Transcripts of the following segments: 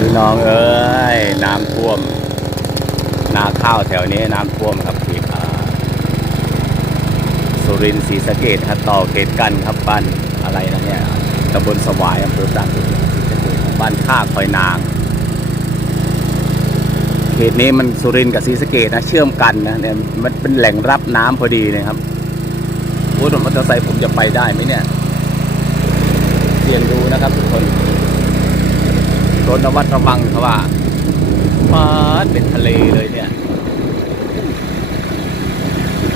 พี่น้องเอ้ยน้ำท่วม นาข้าวแถวนี้น้ำท่วมครับที่สุรินทร์ศรีสะเกดครับต่อเขตกันครับบ้านอะไรนะเนี่ยตำบลสวายอำเภอปราศรีสะเกดบ้านท่าคอยนางเขตนี้มันสุรินทร์กับศรีสะเกดนะเชื่อมกันนะเนี่ยมันเป็นแหล่งรับน้ำพอดีเลยครับโอ้รถมอเตอร์ไซค์ผมจะไปได้ไหมเนี่ยเสี่ยงดูนะครับทุกคน รถระวัดระวังเพราว่าฟ้าเป็นทะเลเลยเนี่ย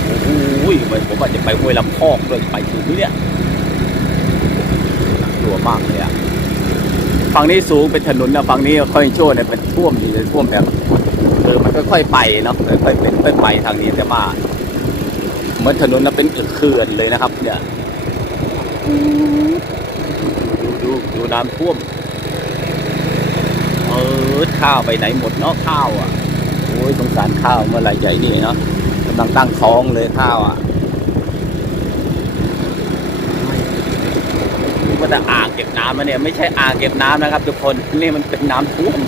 โอ้โหผมว่าจะไปห้วยลำพอกด้วยไปถึงเนี่ยกลัวมากเลยอะฝั่งนี้สูงเป็นถนนนะฝั่งนี้ค่อยโชว์เนี่ยเป็นท่วมดีเลยท่วมแบบเออมันค่อยๆไปเนาะค่อยๆเป็นค่อยไปทางนี้แต่ว่าเหมือนถนนนะเป็นอึเขื่อนเลยนะครับ เนี่ยดูดูดูน้ำท่วม ออข้าวไปไหนหมดเนาะข้าวอะโอ้ยสงสารข้าวเมื่อไหร่ใหญ่นี่เนาะกำลังตั้งท้องเลยข้าวอะนี่ว่าแต่อ่างเก็บน้ำนะเนี่ยไม่ใช่อ่างเก็บน้ำนะครับ ทุกคนนี่มันเป็นน้ำท่วม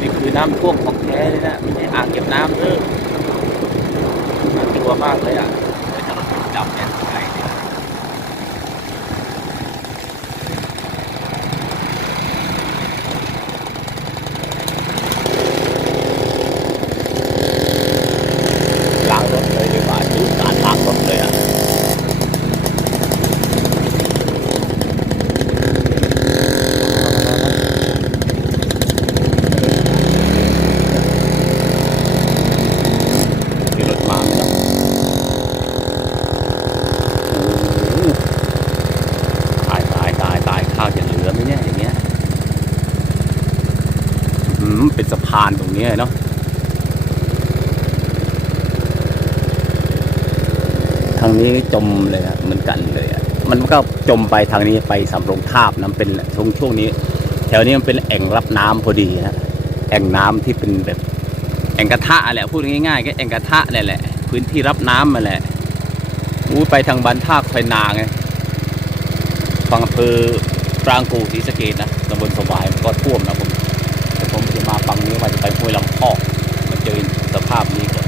นี่คือน้ำท่วมของแท้เลยนะไม่ใช่อ่างเก็บน้ำเออน่ากลัวมากเลยอะไอ้ถนนดำเนี่ยไกลเนี่ย ล้างรถเลยดีกว่าดูการล้างรถเลยอะมีรถมาไหมเนาะโอ้โหตายตายตายตายข้าวจะเหลือไหมเนี่ยอย่างเงี้ยอืมเป็นสะ พานตรงนี้เนาะทางนี้จมเลยอะเหมือนกันเลยอะมันก็จมไปทางนี้ไปสำโรงทาบน้ำเป็นช่วงช่วงนี้ แถวนี้มันเป็นแอ่งรับน้ำพอดีฮะแอ่งน้ำที่เป็นแบบแอ่งกระทะแหละพูดง่ายๆก็แอ่งกระทะนี่แหละ พื้นที่รับน้ำมาแหละอู้ไปทางบ้านท่าคอยนาไงฝั่งอำเภอปรางกูศรีสะเกดนะตำบลสวายมันก็ท่วมนะผม ผมจะมาฝั่งนี้ว่าจะไปห้วยลำพอกมาเจอสภาพนี้ก่อน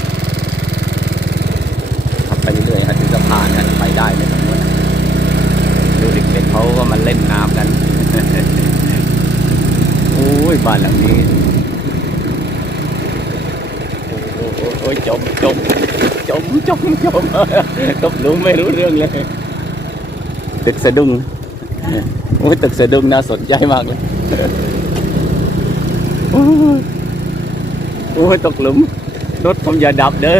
ขับไปเรื่อยๆครับถึงสะพานนะไปได้เลยตรงนู้นนะดูเด็กๆเขาก็มาเล่นน้ำกันโอ้ยบ้านหลังนี้โอ้โหโอ้ยจมจมจมจมจมตบลุงไม่รู้เรื่องเลยตึกสะดุ้งโอ้ยตึกสะดุ้งน่าสนใจมากเลย โอ้ยตกหลุม รถผมอย่าดับเด้อ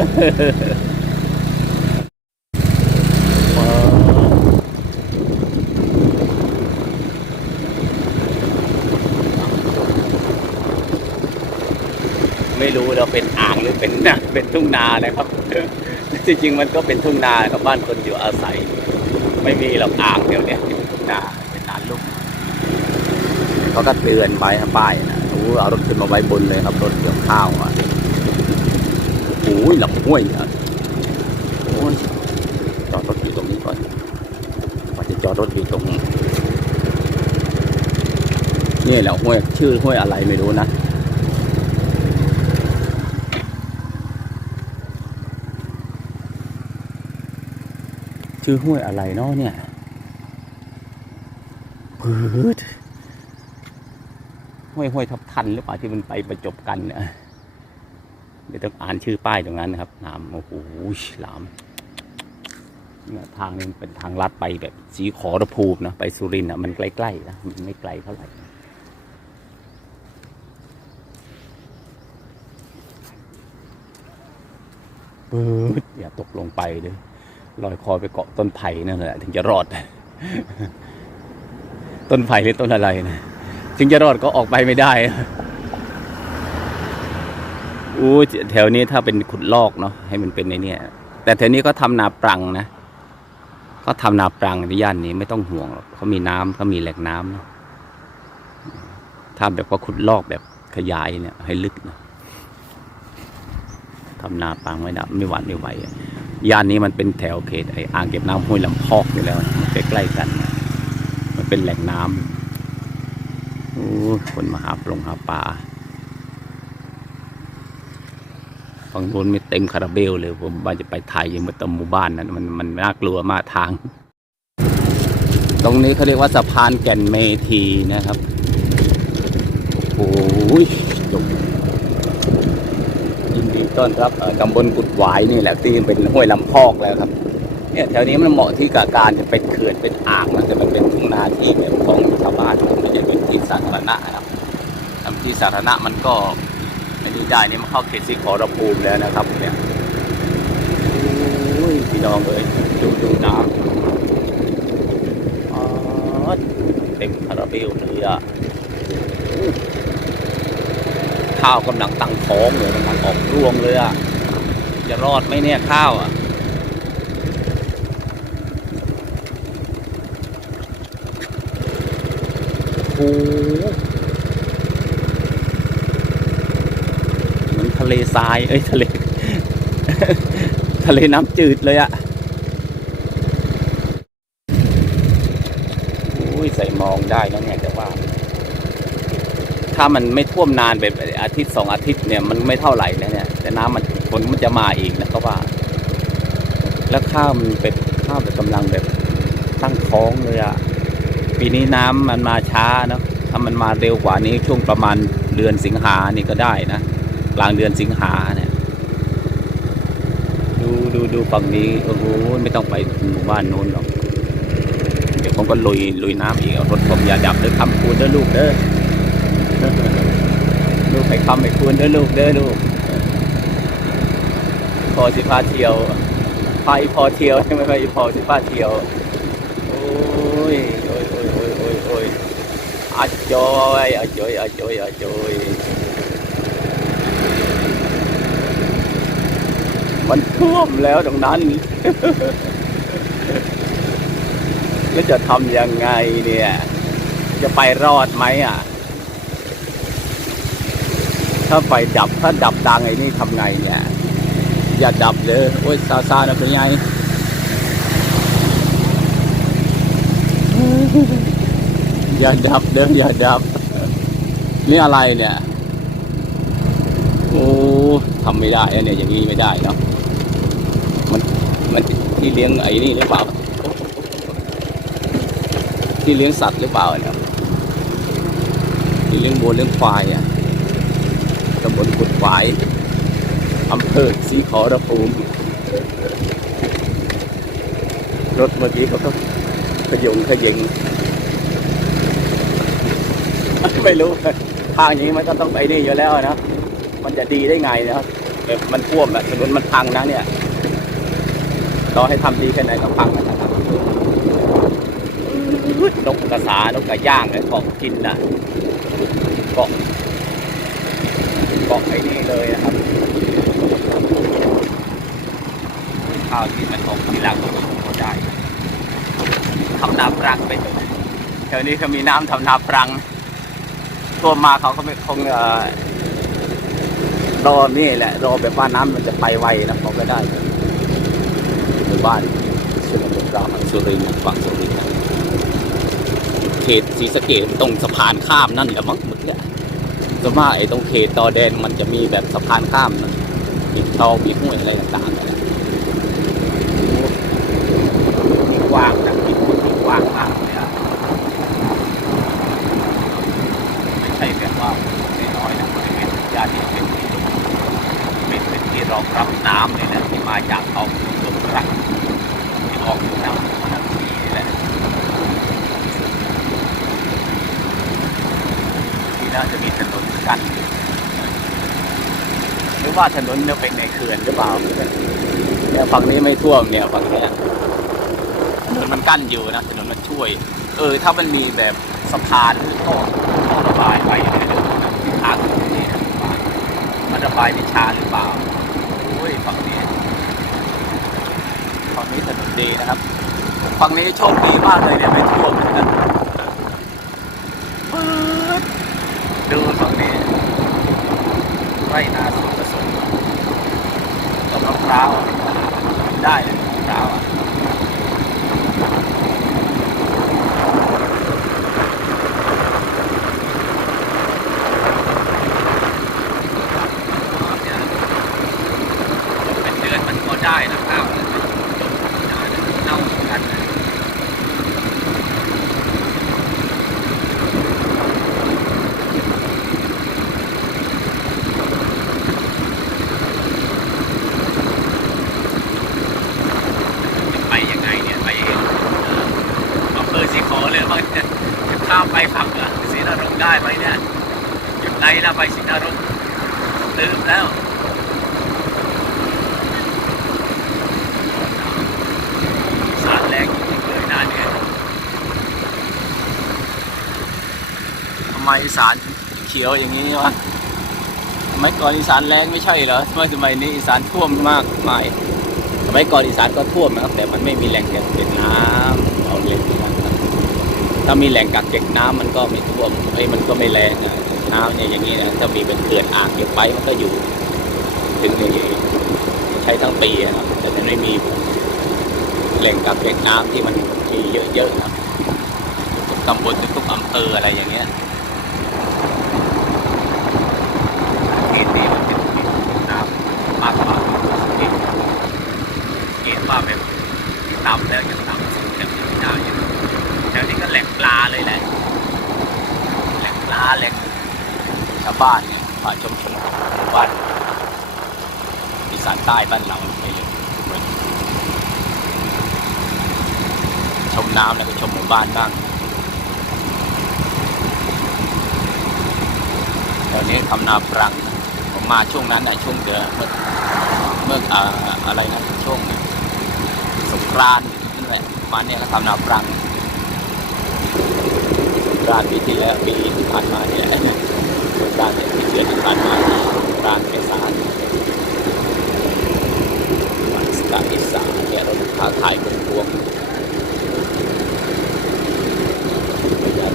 ไม่รู้เราเป็นอ่างหรือเป็นนาเป็นทุ่งนานะครับ จริงๆมันก็เป็นทุ่งนากับบ้านคนอยู่อาศัย ไม่มีหรอกอ่างเดี๋ยวนี้เป็นทุ่งนาเป็นลานลูกเขาก็เตือนไปนะป้ายนะ เอารถขึ้นมาไว้บนเลยครับรถเกี่ยวข้าวอะโอ้ยหลำห้วยเนี่ยโอ้ยจอดรถอยู่ตรงนี้ก่อนว่าจะจอดรถอยู่ตรงนี่แหละห้วยชื่อห้วยอะไรไม่รู้นะชื่อห้วยอะไรเนาะเนี่ยพืด ห้วยห้วยทับทันหรือเปล่าที่มันไปประจบกันเนี่ยเดี๋ยวต้องอ่านชื่อป้ายตรงนั้นนะครับน้ำโอ้โหหลามเนี่ยทางนี้เป็นทางลัดไปแบบสีขอระภูมินะไปสุรินทร์อะมันใกล้ๆนะมันไม่ไกลเท่าไหร่ปื๊ดอย่าตกลงไปเลยลอยคอไปเกาะต้นไผ่นั่นแหละถึงจะรอด ต้นไผ่หรือต้นอะไรนะ ถึงจะรอดก็ออกไปไม่ได้อู้แถวนี้ถ้าเป็นขุดลอกเนาะให้มันเป็นในเนี่ย แต่แถวนี้ก็ทำนาปรังนะเขาทำนาปรังในย่านนี้ไม่ต้องห่วงหรอกเขามีน้ำเขามีแหล่งน้ำนะทำแบบว่าขุดลอกแบบขยายเนี่ย ให้ลึกนะทำนาปรังไว้นะไม่หวานไม่ไหวย่านนี้มันเป็นแถวเขตไอ้อ่างเก็บน้ำห้วยลำพอกอยู่แล้วนะมันใกล้ๆกันนะมันเป็นแหล่งน้ำ โอ้คนมาหาปลงหาปลาฝั่งโน้นไม่เต็มคาราเบลเลย ผมว่าจะไปถ่ายยังมาตมหมู่บ้านนั้นมันมันน่ากลัวมากทาง ตรงนี้เขาเรียกว่าสะพานแก่นเมทีนะครับ โอ้ยจบยินดีต้อนรับเอ่อตำบลกุดหวายนี่แหละที่เป็นห้วยลำพอกแล้วครับ เนี่ยแถวนี้มันเหมาะที่กับการจะเป็นเขื่อนเป็นอ่างมันจะมันเป็นทุ่งนาที่แบบของชาวบ้านมันไม่ใช่เป็นที่สาธารณะนะครับทำที่สาธารณะมันก็ไม่ได้ได้นี่มันเข้าเขตสิขอรภูมิแล้วนะครับเนี่ยโอ้ยพี่น้องเอ้ยดูดูน้ำเต็มคาราเบลเลยอะข้าวกำลังตั้งท้องเลยกำลังออกรวงเลยอะจะรอดไหมเนี่ยข้าวอะ โหเหมือนทะเลทราย เอ้ยทะเล ทะเลน้ำจืดเลยอะโอ้ยใส่มองได้นะเนี่ยแต่ว่า ถ้ามันไม่ท่วมนานแบบอาทิตย์สองอาทิตย์เนี่ยมันไม่เท่าไหร่นะเนี่ย แต่น้ำมันฝนมันจะมาอีกนะก็ว่า แล้วข้าวมันเป็นข้าวแบบกำลังแบบตั้งท้องเลยอะ ปีนี้น้ำมันมาช้าเนะถ้ามันมาเร็วกว่านี้ช่วงประมาณเดือนสิงหานี่ก็ได้นะกลางเดือนสิงหาเนี่ย ดูดูดูฝั่งนี้โอ้โหไม่ต้องไปหมู่บ้านโน้นหรอกเดี๋ยวผมก็ลุยลุยน้ำอีกเอารถผมอย่าดับเด้อคำคูณเด้อลูกเด้อลูกให้คำให้คูณเด้อลูกเด้อลูกพอสิพาเที่ยวพาอีพอเที่ยวไม่ไปอีพอสิพาเที่ยวโอ้ยโอ้ยโอ้ยโอ้ยโอ้ยโอ้ย อาจอยอาจอยอาจอยอาจอยมันท่วมแล้วตรงนั้นแล้วจะทำยังไงเนี่ย จะไปรอดไหมอะ ถ้าไฟดับถ้าดับดังไอ้นี่ทำไงเนี่ย อย่าดับเลยโอ้ยซาซานะเป็นไง อย่าดับเดิมอย่าดับ นี่อะไรเนี่ย โอ้ทำไม่ได้เนี่ยอย่างนี้ไม่ได้เนาะมันมันที่เลี้ยงไอ้นี่หรือเปล่า ที่เลี้ยงสัตว์หรือเปล่าเนี่ยที่เลี้ยงวัวเลี้ยงควายอะตำบลกุดหวายอำเภอศรีขอรภูมรถเมื่อกี้เขาก็ขยงขยง ไม่รู้ทางอย่างนี้มันก็ต้องไปนี่อยู่แล้วนะมันจะดีได้ไงนะครับแบบมันท่วมอะถนนมันพังนะเนี่ยรอให้ทำดีแค่ไหนก็พังนะครับนกกระสานกกระย่างไอ้ของกินนะเกาะเกาะไอ้นี่เลยนะครับข้าวที่มันออกที่หลังก็ได้ทำน้ำปรังไปเลยแถวนี้เขามีน้ำทำนาปรัง ตัวมาเขาก็ไม่คงเอ่อรอนี่แหละรอแบบว่าน้ำมันจะไปไวนะเขาก็ได้หมู่บ้านสุรินทร์กรามันสุรินทร์ฝั่งสุรินทร์เขตศรีสะเกดตรงสะพานข้ามนั่นแหละมั้งหมึกเนี่ยส่วนมากไอ้ตรงเขตตอแดนมันจะมีแบบสะพานข้ามนะมีตอมีห้วยอะไรต่างๆนะกว้างนะมีพื้นที่กว้างมากเลยอะ ไม่ใช่แบบว่าน้อยๆนะบริเวณย่านนี้เป็นที่เป็นเป็นที่รองรับน้ำเลยนะที่มาจากเอาลมรักที่ออกจากน้ำน้ำที่นี่แหละที่น่าจะมีถนนกั้นหรือ ว่าถนนจะเป็นในเขื่อนหรือเปล่าเนี่ยฝั่งนี้ไม่ท่วมเนี่ยฝั่งเนี้ยถนนมันกั้นอยู่นะถนนมันช่วย เออ ถ้ามันมีแบบสะพานก็ก็ระบายไปเรื่อยๆทางตรงนี้มันระบายไม่ช้าหรือเปล่าโอ้ยฝั่งนี้ฝั่งนี้ถนนดีนะครับฝั่งนี้โชคดีมากเลยเนี่ยไม่ท่วมเลยนะดดูฝั่งนี้ไร่นาสวน้า ได้เลยเช้าอะเป็นเดือนมันก็ได้นะข้าวเน่าเหมือนกันนะ ไปยังไงเนี่ยไปอำเภอสีขอเลยมั้งเนี่ยจะข้ามไปฝั่งอะศรีนรงค์ได้ไหมเนี่ยยังไงล่ะไปศรีนรงค์ลืมแล้วสารแรงจริงๆเลยหน้าเนี่ยทำไมอีสารเขียวอย่างนี้วะสมัยก่อนอีสานแรงไม่ใช่เหรอทำไมสมัยนี้อีสานท่วมมากมายสมัยก่อนอีสานก็ท่วมนะครับแต่มันไม่มีแหล่งกักเก็บน้ำเอาเล็กนะครับถ้ามีแหล่งกักเก็บน้ำมันก็ไม่ท่วมไอ้ยมันก็ไม่แรงอะน้ำเนี่ยอย่างนี้นะถ้ามีเป็นเขื่อนอ่างเก็บไปมันก็อยู่ ถึงอย่างนี้ใช้ทั้งปีอะครับแต่มันไม่มีแหล่งกักเก็บน้ำที่มันมีเยอะๆนะทุกตำบลทุกอำเภออะไรอย่างเงี้ยเขตนี้มันจะมีน้ำมากกว่าเขต เห็นว่าแบบที่ต่ำแล้วยังต่ำสุดยังไม่ได้อยู่แถวนี้ก็แหล่งปลาเลยแหละแหล่งปลา แหล่งชาวบ้านเนี่ยป่าชมชนหมู่บ้านอีสานใต้บ้านเราไปเลยชมน้ำแล้วก็ชมหมู่บ้านบ้างตอนนี้ทำนาปรังผมมาช่วงนั้นนะช่วงเดือนเมื่อเมื่ออะไรนะช่วงสงกรานต์นั่นแหละมาเนี้ยก็ทำนาปรัง กรานปีที่แล้วปีที่ผ่านมาเนี่ยสงกรานเนี่ยที่เดือนที่ผ่านมาสงกรานต์เมษาวันสกาอิสาเนี่ยเราท้าทายเป็นพวงคุณยาย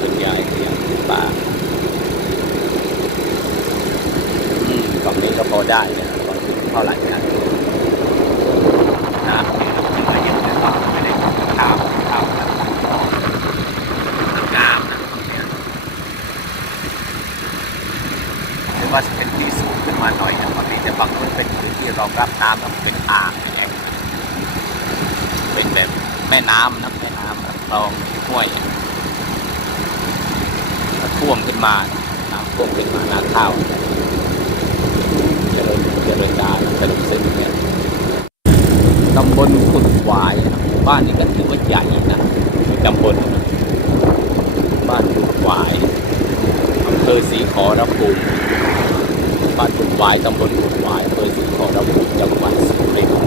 คุณยายคุณยายคุณป้าอืมฝั่งนี้ก็พอได้เนี่ยฝั่งนี้เท่าไหร่นะ น้ำเนี่ยมันก็ยังไม่ว่าไม่ได้ข้าวข้าวกันน้ำนะเนี่ยถือว่าเป็นที่สูงขึ้นมาหน่อยนะปกติจะฝั่งนู้นเป็นพื้นที่รองรับน้ำแล้วมันเป็นอ่างแอ่งเป็นแบบแม่น้ำนะแม่น้ำคลองห้วยถ้าท่วมขึ้นมาน้ำท่วมขึ้นมานาข้าวเจริญเจริญดาสรุปซึ้งเนี่ย ตำบลขุดหวายนะครับบ้านนี้ก็ถือว่าใหญ่นะตำบลบ้านขุดหวายอำเภอศรีขอรภูมิบ้านขุดหวายตำบลขุดหวายอำเภอศรีขอรภูมิจังหวัดสุรินทร์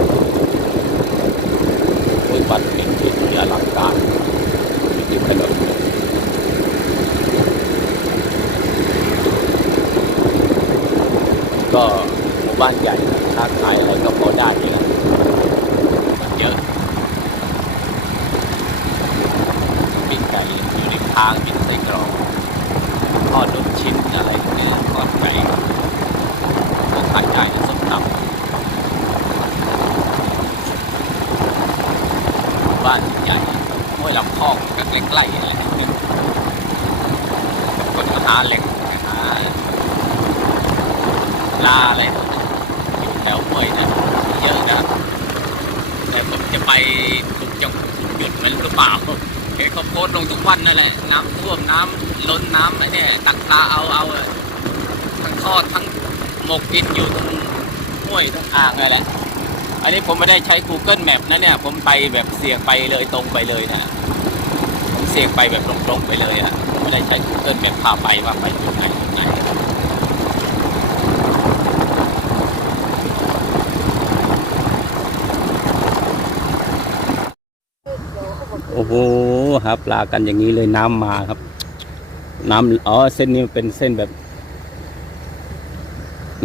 โดยวัดเป็นที่ที่อลังการมีที่ถนนก็หมู่บ้านใหญ่นะค้าขายอะไรก็พอได้อยู่นะ มันเยอะปิ้งไก่อยู่ในทางปิ้งไส้กรอกทอดลูกชิ้นอะไรพวกนี้ทอดไก่ก็ขายได้นะส้มตำบ้านใหญ่ห้วยลำพ องก็ใกล้ๆอะไรนี่คนก็หาเหล็กหาลาอะไรพวกนี้อยู่แถวห้วยนะเยอะนะแต่ผมจะไปถูกจังหยุดมันหรือเปล่าเห็นเขาโพสต์ลงทุกวันนั่นแหละน้ำท่วมน้ำล้นน้ำไอ้เนี่ยตักปลาเอาเอาทั้งทอดทั้งหมกกินอยู่ตรงห้วยตรงอ่างนั่นแหละอันนี้ผมไม่ได้ใช้ Google Map นะเนี่ย ผมไปแบบเสียงไปเลยตรงไปเลยนะ เสียงไปแบบตรงๆไปเลยอะไม่ได้ใช้ Google Map พาไปว่าไปตรงไหนตรงไหนโอ้โหหาปลากันอย่างนี้เลยน้ำมาครับ น้ำอ๋อเส้นนี้เป็นเส้นแบบ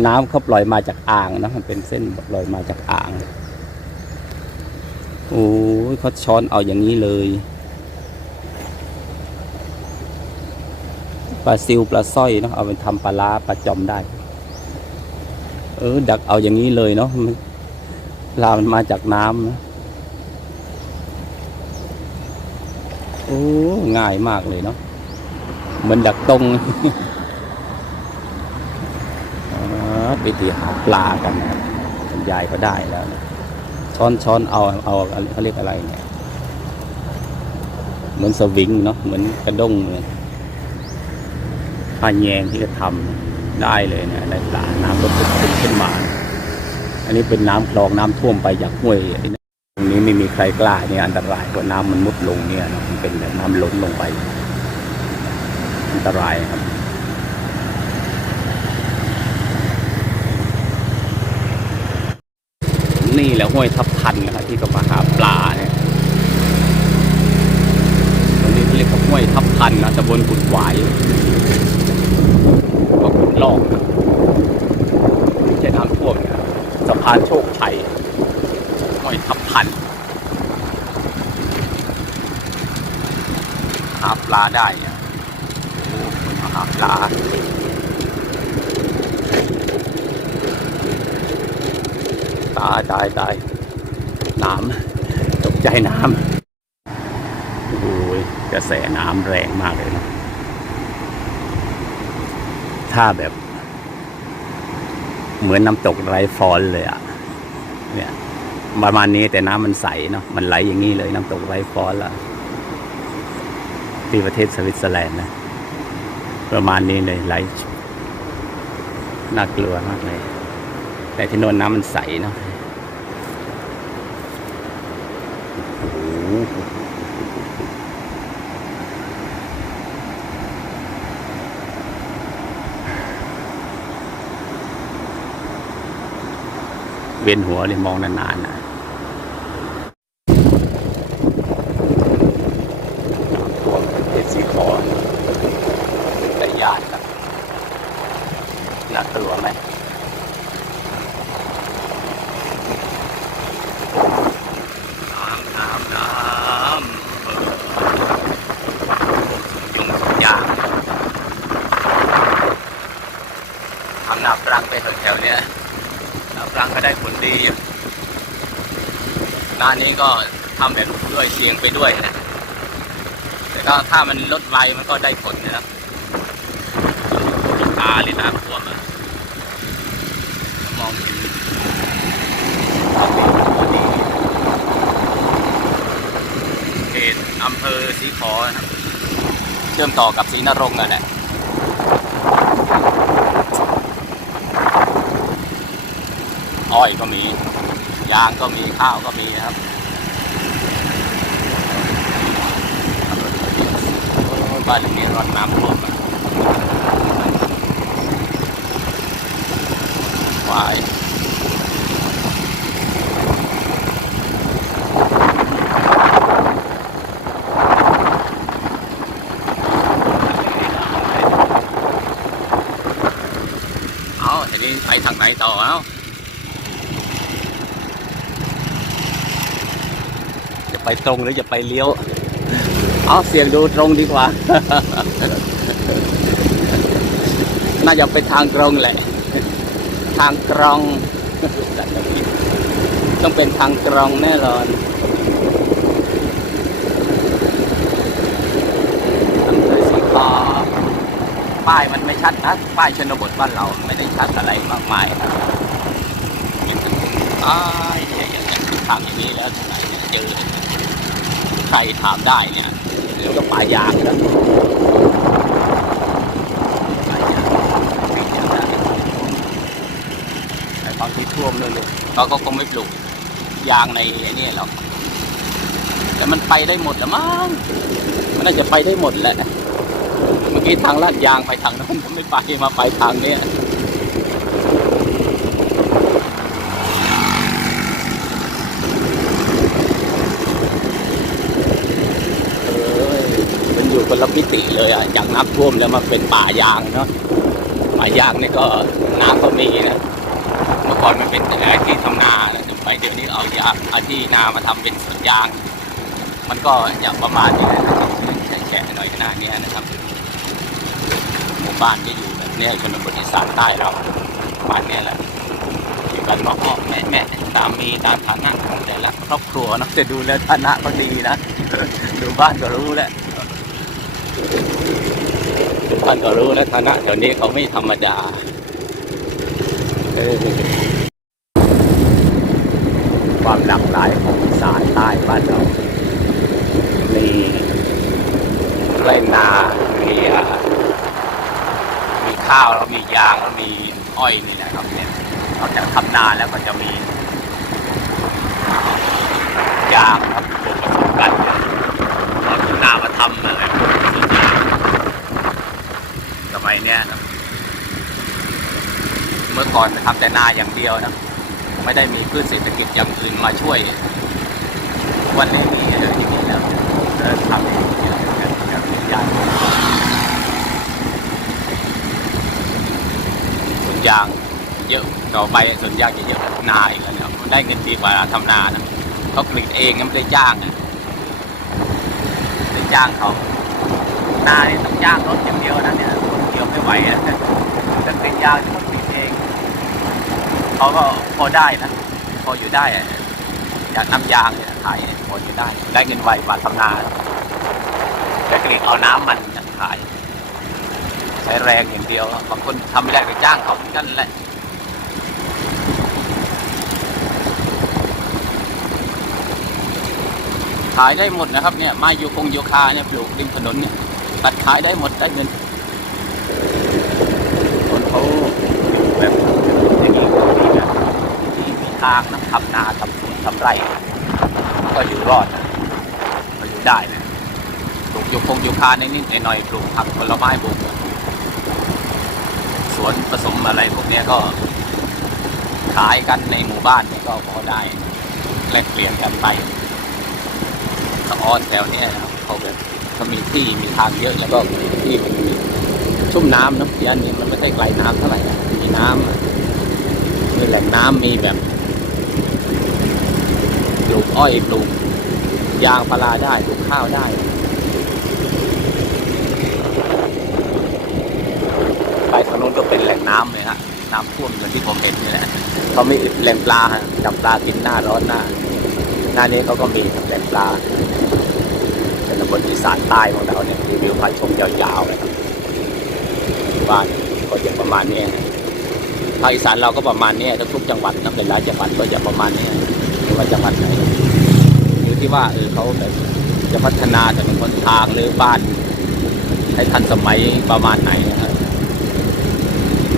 น้ำเขาปล่อยมาจากอ่างนะมันเป็นเส้นปล่อยมาจากอ่างโอ้ยเขาช้อนเอาอย่างนี้เลย ปลาซิวปลาสร้อยเนาะเอาไปทำปลาล้าปลาจอมได้ เออ ดักเอาอย่างนี้เลยเนาะปลามันมาจากน้ำนะโอ้ง่ายมากเลยเนาะเหมือนดักตรงอ๋อไปตีหาปลากันนะครับคุณยายก็ได้แล้วนะช้อนช้อนเอาเอาเขาเรียกอะไรเนี่ย เหมือนสวิงเนาะเหมือนกระด้งเลย ผ้าแยงที่จะทำได้เลยเนี่ยได้ปลาน้ำก็ขึ้นขึ้นมา อันนี้เป็นน้ำคลองน้ำท่วมไปจากห้วยตรงนี้ไม่มีใครกล้าเนี่ยอันตรายเพราะน้ำมันมุดลงเนี่ยนะมันเป็นแบบน้ำล้นลงไป อันตรายครับนี่แหละห้วยทับทันนะครับที่ก็มาหาปลาเนี่ยตรงนี้เขาเรียกว่าห้วยทับทันนะตำบลกุดหวาย ลอกไม่ใช่น้ำท่วมนะสะพานโชคชัยห้วยทับทันหาปลาได้เนี่ยโอ้คนมาหาปลาตายตายตายน้ำตกใจน้ำโอ้ยกระแสน้ำแรงมากเลยนะ ถ้าแบบ เหมือนน้ำตกไรฟอนเลยอะเนี่ยประมาณนี้แต่น้ำมันใสเนาะมันไหลอย่างนี้เลย น้ำตกไรฟอนละที่ประเทศสวิตเซอร์แลนด์นะ ประมาณนี้เลยไหลน่ากลัวมากเลย แต่ที่โนนน้ำมันใสเนาะโอ้โห เวียนหัวเลยมองนานๆนะน้ำท่วมประเทศสีขอแต่ญาติครับน่ากลัวไหม น้ำน้ำน้ำเออยุงสุดยากทำหนาปรังไปแถวๆเนี้ยหนาปรังก็ได้ผลดีหน้านี้ก็ทำแบบด้วยเสียงไปด้วยนะแต่ก็ถ้ามันลดไวมันก็ได้ผลนะครับตาหรือน้ำท่วมอะมองเห็นพอดีเขตอำเภอศรีขอนะครับเชื่อมต่อกับศรีนรงค์นั่นแหละอ้อยก็มี ยางก็มีข้าวก็มีนะครับโอ้ย บ้านหลังนี้รดน้ำท่วมวายเอาทีนี้ไปทางไหนต่อเอ้าจะไปตรงหรือจะไปเลี้ยว เอาเสียงดูตรงดีกว่า น่าจะไปทางตรงแหละ ทางตรงต้องเป็นทางตรงแน่นอนอำเภอสีขอป้ายมันไม่ชัดนะ ป้ายชนบทบ้านเราไม่ได้ชัดอะไรมากมายนะอ้ายเนี่ยอย่างนี้ทางอย่างนี้แล้วเจอใครถามได้เนี่ย เดี๋ยวก็ป่ายางแล้วป่ายางแต่ตอนที่ท่วมเลยลูกเราก็คงไม่ปลูกยางในไอ้นี่หรอกแต่มันไปได้หมดละมั้งมันน่าจะไปได้หมดแหละเมื่อกี้ทางลาดยางไปทางนั้นก็ไม่ไปมาไปทางเนี้ยเอ้ยมันอยู่คนละมิ ติเลยอะจากน้ำท่วมแล้วมาเป็นป่ายางเนาะป่ายางนี่ก็น้ำก็มีนะเมื่อก่อนมันเป็นแต่ที่ทำนานะไปเดี๋ยวนี้เอายาเอาที่นามาทำเป็นสวนยาง มันก็อย่างประมาณนี้นะครับแฉะหน่อยขนาดนี้นะครับหมู่บ้านที่อยู่แบบเนี้ยชนบทอีสานใต้เราประมาณเนี้ยแหละอยู่กันพ่อแม่แม่ตามมีตามฐานะของแต่ละครอบครัวนะจะดูแล้วฐานะก็ดีนะดูบ้านก็รู้แล้ว ดูบ้านก็รู้แล้วฐานะแถวนี้เขาไม่ธรรมดาเออความหลากหลายของอีสานใต้บ้านเรา มีไรนา มีอ่ามีข้าวแล้วมียางแล้วมีอ้อยนี่นะครับเนี่ยนอกจากทำนาแล้วก็จะมียางครับปลูกผสมกันเอาที่นามาทำอะไรพวกนี้ยางสมัยเนี้ยนะเมื่อก่อนทำแต่นาอย่างเดียวนะ ไม่ได้มีพืชเศรษฐกิจอย่างอื่นมาช่วย วันนี้มีเอออย่างนี้แล้วเออทำเองเนี่ยแบบนี้ยางสวนยางเยอะต่อไปส่วนยางจะเยอะนาอีกแล้วเนี่ยมันได้เงินดีกว่าทำนานะเขากรีดเองไม่ได้จ้างอะไม่ได้จ้างเขานานี่ต้องจ้างรถอย่างเดียวนะเนี่ยคนเดีย ไม่ไหวอะแต่กรีดยางที่เขากรีดเองเขาก็พอได้นะพออยู่ได้อะจากน้ำยางเนี่ยขายพอจะได้ ได้เงินไวกว่าทำนาแต่กรีดเอาน้ำมันขายใช้แรงอย่างเดียวบางคนทำไม่ได้ก็จ้างเขาเหมือนกันแหละขายได้หมดนะครับเนี่ยไม้ยูคงยูคาเนี่ยปลูกริมถนนเนี่ยตัดขายได้หมดได้เงินเขาอยู่แบบอย่างนี้ก็ดีนะมีมี ทางนะทำนาทำสวนทำไร่ก็อยู่รอดก็อยู่ได้นะปลูกยูคงยูคาในนิดๆหน่อยๆปลูกผักผลไม้ปลูกสวนผสมอะไรพวกนี้ก็ ขายกันในหมู่บ้านนี่ก็พอได้แลกเปลี่ยนกันไปสะออนแถวเนี้ยเขาแบบเขามีที่มีทางเยอะแล้วก็ที่มันมีชุ่มน้ำนะที่อันนี้มันไม่ได้ไกลน้ำเท่าไหร่มีน้ำมีแหล่งน้ำมีแบบ ลูกอ้อยปลูกยางพาราได้ปลูกข้าวได้ไปทางนู้นก็เป็นแหล่งน้ำเลยฮะน้ำท่วมอย่างที่ผมเห็นนี่แหละเขามีแหล่งปลาฮะจับปลากินหน้าร้อนหน้า หน้านี้เขาก็มีแหล่งปลาเป็นตำบลอีสานใต้ของเราเนี่ยรีวิวพาชมยาวๆเลยครับบ้านก็จะประมาณนี้ภาคอีสานเราก็ประมาณนี้ทุกจังหวัดนะเป็นหลายจังหวัดก็จะประมาณนี้ ว่าจังหวัดไหนอยู่ที่ว่าเออเขาแบบจะพัฒนาถนนหนทางหรือบ้าน ให้ทันสมัยประมาณไหนนะครับ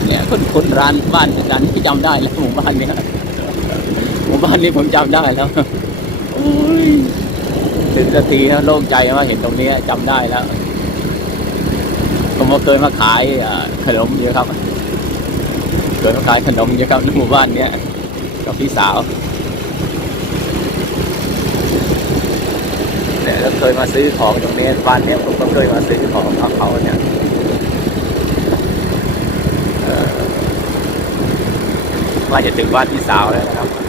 เนี่ยคนคนร้านบ้านร้านที่จำได้แล้วหมู่บ้านเนี้หมู่บ้านนี้ผมจำได้แล้วโอ้ยถึงสักทีนะโล่งใจว่าเห็นตรงนี้จำได้แล้วผมก็เคยมาขายขนมเยอะครับเคยมาขายขนมเยอะครับในหมู่บ้านเนี้ยกับพี่สาว เคยมาซื้อของตรงนี้บ้านเนี้ยผมก็เคยมาซื้อของกับเขาเนี่ยว่าจะถึงบ้านพี่สาวแล้วนะครับ